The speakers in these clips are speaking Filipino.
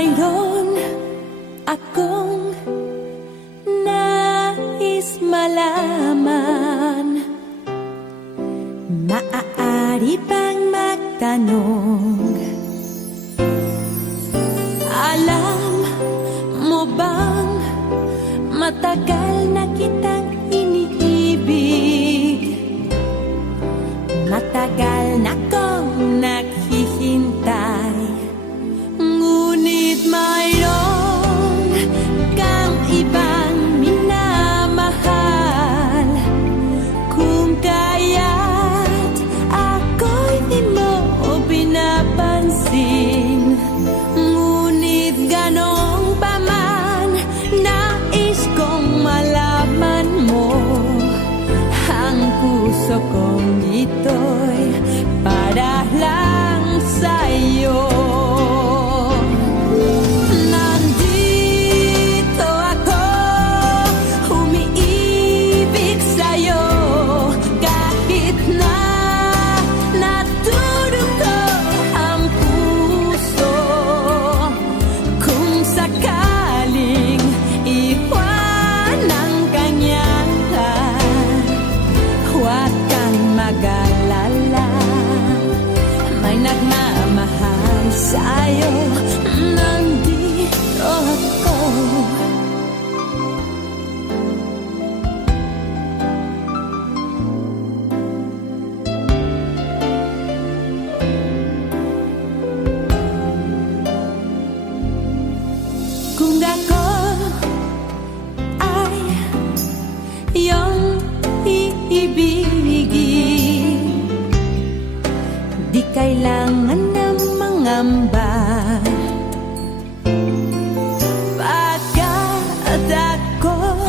mayroon akong nais malaman. Maaari bang magtanong? Alam mo bang matagal na kitang iniibig? Matagal na kong naghihintay, ngunit mayroon kang ibang minamahal. Kung kaya't ako'y di mo pinapansin, ngunit ganong pa man, nais kong malaman mo. Ang puso kong ito'y para lang sa'yo. Nandito ako, umiibig sa'yo, kahit na natudugo ang puso. Kung sakaling iwan ang kanyang huwag kang mag-alala, may nagmamahal sa'yo. Nandito ako. Kung ako ay iyong iibigin, di kailangan ng mangamba, pagkat ako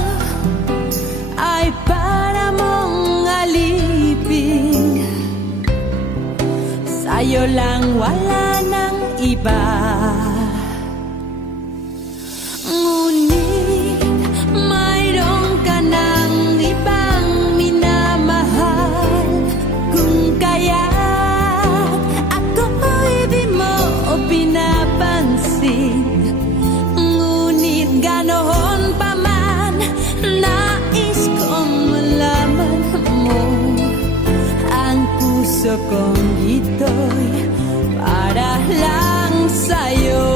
ay para mong alipin. Sa'yo lang, wala nang iba. Ngunit mayroon ka ng ibang minamahal. Kung kaya't ako'y di mo pinapansin, ngunit ganoon pa man, nais kong malaman mo. Ang puso kong ito'y para lang sa'yo.